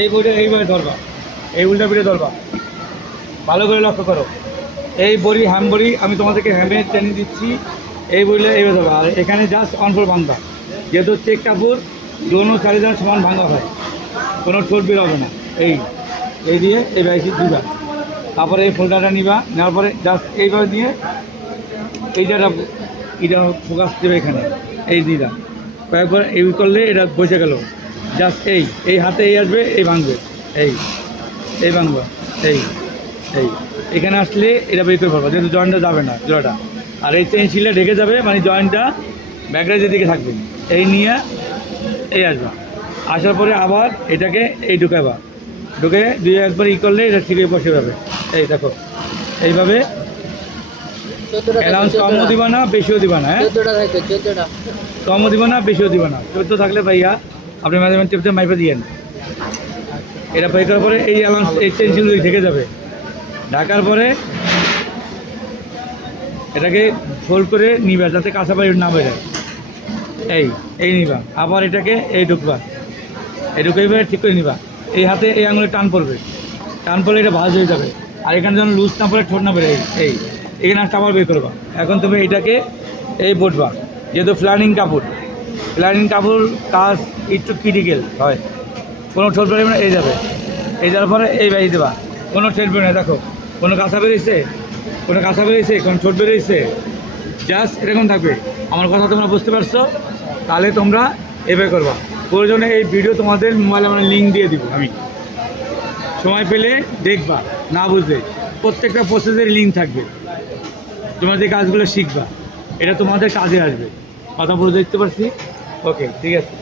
এই বইটা এইভাবে ধরবা। এই উল্টা পিঠে ধরবা। ভালো করে লক্ষ্য করো। এই বড়ি হ্যাম বড়ি, আমি তোমাদেরকে হ্যামে টেনে দিচ্ছি। এই বইলে এইভাবে ধরবা। আর এখানে জাস্ট অনফল ভাঙবা যেহেতু চেক কাপড়, দোনো চারিজন সমান ভাঙা হয়। কোনো ঠোঁট বের হবে না। এই এই দিয়ে এই বাইশি দিবা তারপরে এই ফোল্ডারটা নিবা। নেওয়ার পরে জাস্ট এইভাবে দিয়ে এইটা এটা ফোকাস দেবে এখানে। এই দিলা। কয়েকবার এই করলে এটা বসে গেল। জাস্ট এই এই হাতে এই আসবে এই ভাঙবে। এই এই ভাঙবা এই এই। এখানে আসলে এটা বের করে পারব যেহেতু জয়েন্টটা যাবে না জোড়াটা। আর এই চেন শিলে ঢেকে যাবে মানে জয়েন্টটা ব্যাকরাইজের দিকে থাকবে। এই নিয়ে এই আসবা। আসার পরে আবার এটাকে এই ঢুকাবা। ঢুকে দুই একবার ই করলে এটা ঠিক বসে যাবে। এই দেখো এইভাবে অ্যালাউন্স কমও দিবা না বেশিও দিবা না হ্যাঁ? কমও দিবা না বেশিও দিবা না। চোদ্দ থাকলে ভাইয়া আপনি মাঝে মাঝে টিপতে মাইপে দিয়েন এটা পে করার পরে এই অ্যালাউন্স এই চেনশিল থেকে যাবে। ঢাকার পরে এটাকে ফোল্ড করে নিবা যাতে কাঁচা বাড়ি না বেরোয় এই এই নিবা। আবার এটাকে এই ঢুকবা। এই ঢুকে ঠিক করে নিবা। এই হাতে এই আঙুলে টান পড়বে। টান পড়লে এটা ভাজ হয়ে যাবে। আর এখানে যেন লুজ না পড়ে ঠোঁট না বেরোয়, এই এখানে আবার বের করবা। এখন তুমি এটাকে এই বটবা যেহেতু ফ্লানিং কাপড়। ফ্লানিং কাপড় কাজ একটু ক্রিটিক্যাল হয়। কোনো ঠোঁট বেরোবে এই যাবে। এই যাওয়ার পরে এই বাইরে দেবা। কোনো ঠোঁট না, দেখো। কোনো কাঁচা বেরিয়েছে? কোনো কাঁচা বেরিয়েছে? কোনো ঠোঁট বেরিয়েছে? জাস্ট এরকম থাকবে। আমার কথা তোমরা বুঝতে পারছ? তাহলে তোমরা এভাবে করবা। প্রয়োজনে এই ভিডিও তোমাদের মোবাইলে আমরা লিঙ্ক দিয়ে দিব আমি। সময় পেলে দেখবা, না বুঝলে। প্রত্যেকটা প্রসেসের লিঙ্ক থাকবে। তোমরা যে কাজগুলো শিখবা। এটা তোমাদের কাজে আসবে। কথা বলে দেখতে পারছি? ওকে ঠিক আছে